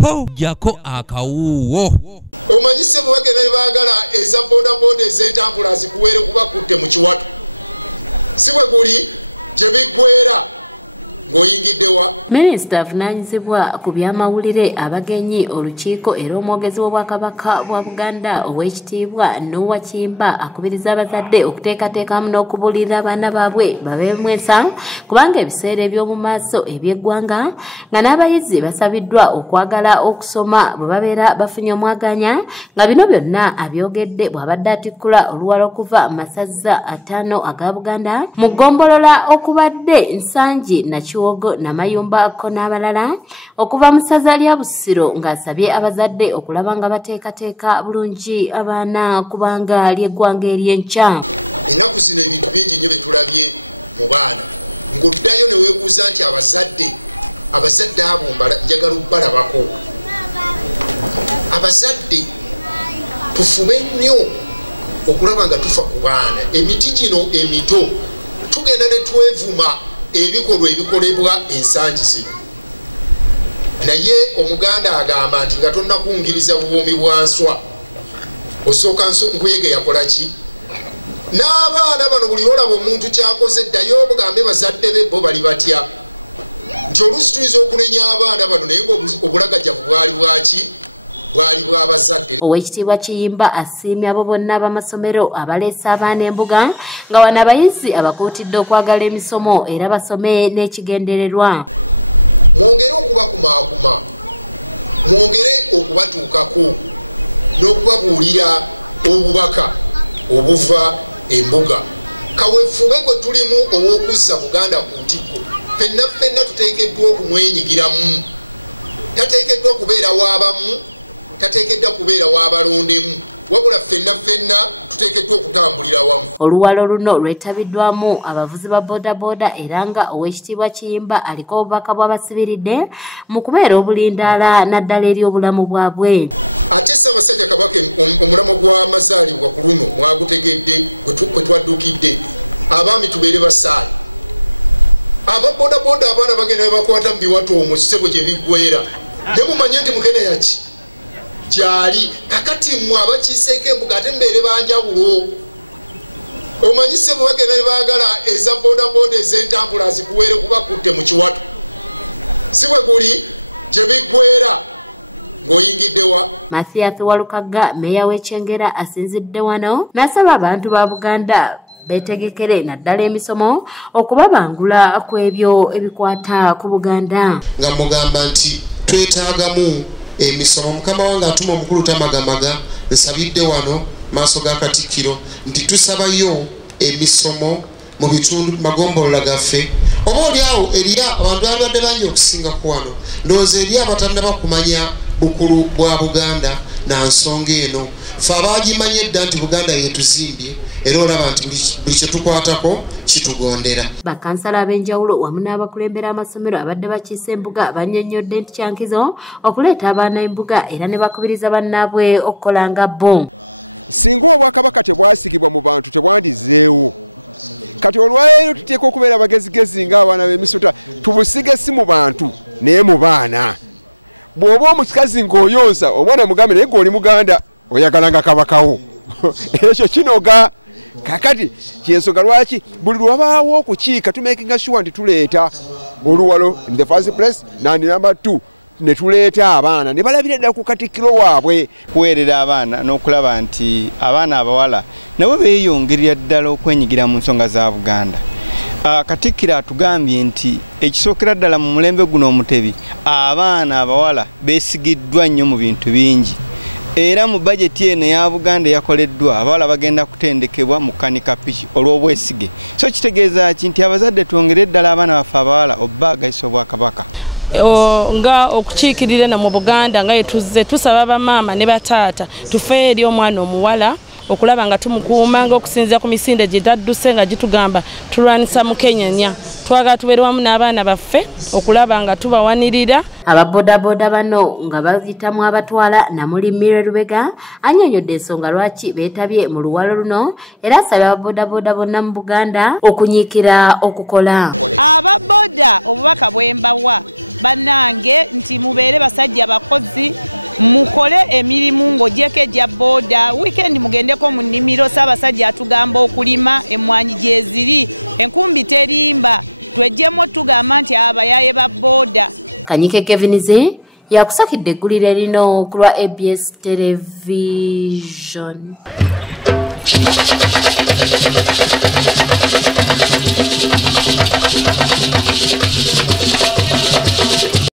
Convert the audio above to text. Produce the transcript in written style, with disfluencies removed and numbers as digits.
po jako akawuwo. Omanyise bwagenda bagala eza boda ezentambula zikuwere kuba kutte mu kiwato. Sibwe guli gye biggwera ng'oyingiddewa. Minisita avunaanyizibwa ku byamawulire abagenyi olukiiko era omwogezi w'Obwakabaka bwa Buganda ow'ekitiibwa Noah Kimba akubiriza abazadde okuteekateekamu n'okubuulirira abaana baabwe babeemu ensa kubanga ebiseera eby'omu maaso eby'eggwanga nga n'abayizi basabiddwa okwagala okusoma bwe babeera bafunye omwaganya nga bino byonna abyogedde bw'abadde atikkula oluwalo okuva mu masaza 5 aga Buganda mu ggombolola okubadde Nsangi na Kiwogo na Mayumba ko n'abalala okuva mu ssaza lya Busiro ng'asabye abazadde okulaba nga bateekateeka bulungi abaana kubanga ly'eggwanga ery'enkya. Ennaku zino ebintu bingi nnyo bye tulabye mu baana ng'oddayo ne weebuuza nti abazadde abo njagala okubalabako. Abazadde tufube nnyo okulaba nga tufa ku baana. Emiti gino emito tugenda ne twevuma ebikolwa ebikolebwa ensangi zino. Naye Omuganda agamba nti nga tonnakungiriza buwoomi bwa nswa osooka nkuyege yakola ki? N'abaana bano buli lwolaba omuntu kyakoze ddayo obugambe bazadde be bo bali batya nti oluusi tuyinza okunenya abaana bano naye ng'obulagajavu bwali bwaki? Bwali bw'abazadde. Owekitiibwa Kiyimba asiimye abo bonna abamasomero abaleese abaana embuga nga wano abayizi abakuutidde okwagala emisomo era basome n'ekigendererwa. Mwongere okubakumaakuma, mwongere okubatuukako n'okubabuulira obubaka obuva embuga. Kaweefube gwe tulimu ow'okuzza Buganda ku ntikko ffenna tuteekeddwa okumwenyigiramu. Tateekeddwa kubeera w'abamu, tateekeddwa kubeera w'abalondemu, wabula ffenna tuteekeddwa okutambulira wamu. Oluwalo luno lwetabiddwamu abavuzi ba bodaboda era nga Owekitiibwa Kiyimba aliko obubaka bw'abasibiridde mu kubeera obulindaala naddala eri obulamu bwabwe. Ate Ssaabasajja Kabaka omulamwa gw'amazaalibwa ku luno mwagutegedde kwe twaddukidde. Abaami tubeere basaayi. Ababodaboda abaana bagenda ne bakwata mu biwato omwo kisebo gye biggwera. Ne mumanye nti mukene yaki gyali kakati mmwe abakiiseeko embuga ate mbeere banjawulo. Omanyise bwe bagenda ne baagala eza bodaboda ez'entambula zikuweere kuba kutte mu kiwato. Si bwe guli gye biggwera ng'oyingiddewa. Mathias Walukaga meeya w'Ekyengera asinzidde wano n'asaba abantu ba Buganda betegekere naddala emisomo okubabangula ku ebyo ebikwata ku Buganda. Nga mugamba nti twetaagamu emisomo. Mukama wange atuma omukulu Tamagamaga nsabidde wano maaso ga Katikkiro nti tusabayo emisomo mu bitundu magombolola gaffe. Oba oliawo eriya abantu abadde bangi okusinga ku wano ndowooza eri abatannaba kumanya bukulu bwa Buganda na nsonga eno ffe abaagimanye dda nti Buganda yetuzimbye era olaba nti buli kye tukwatako kitugondera. Bakansala ab'enjawulo wamu n'abakulembera amasomero abadde bakiise embuga bannyonnyodde nti kyankizo okuleeta abaana embuga era ne bakubiriza bannaabwe okukola nga bo. Singa Obwakabaka tebwasigibwa mu bantu tebwandizeewo. Kati olwaleero tuteeka okubeera bagezigezi ng'abaana b'emisota tubusige si mu bantu naye mu baana. Bw'oba omukazi ng'oyonsa omwana mugambe naye gw'oli Muganda oyagala nga kabakawo. Ekyo kinoga. Kakati kyensonga lwaki buli lwabaawo okukiika tumakinga sure nti tuleeta oluwalo in the first place and number 2 ne tuleeta abaana ne balabira ddala ku Katikkiro waabwe kuweerera abaana n'okulaba nti abaana abawala nabo beeyongerera ddala okwenyigira mu nsonga za Buganda. Katikkiro atugambye nti ekisookera ddala mu mulembe guno omutebi abaana abawala beesigiddwa nnyo mu bintu bingi. Era mu budget eno ya Buganda yakoleddwa abawala bagenda kutendekebwa mu kanika piki olw'obwesige. So kitegeeza nti abazadde twongere ddala abaana baffe abawala obbaagayisa Obwakabaka. Nga okukiikirira na mu Buganda nga etuzze tusaba bamaama ne bataata tufe eri omwana omuwala okulaba nga tumukuuma ng'okusinziira ku misinde gye tadduse nga gitugamba tulwanisa mu Kenyanya. Twagala tubeere wamu n'abaana baffe okulaba nga tubawanirira. Ababodaboda bano nga bayitamu abatwala Namuli Mire Lubega annyonnyodde ensonga lwaki beetabye mu luwalo luno era asabye ababodaboda bonna mu Buganda okunyiikira okukola. Ababoda obubaka bwe mbawa bannange nti mubeere basajja bakozi mukole emirimu ng'ogyeko egya boda weekend mugendeko mu nnimiro Ssaabasajja atugamba okulima emmwanyi gye ziri enkumbi terimba twejjemu tugamba nti abayaye ba boda. Kanyike Kevinize yakusakidde eggulire lino ku lwa ABS Television.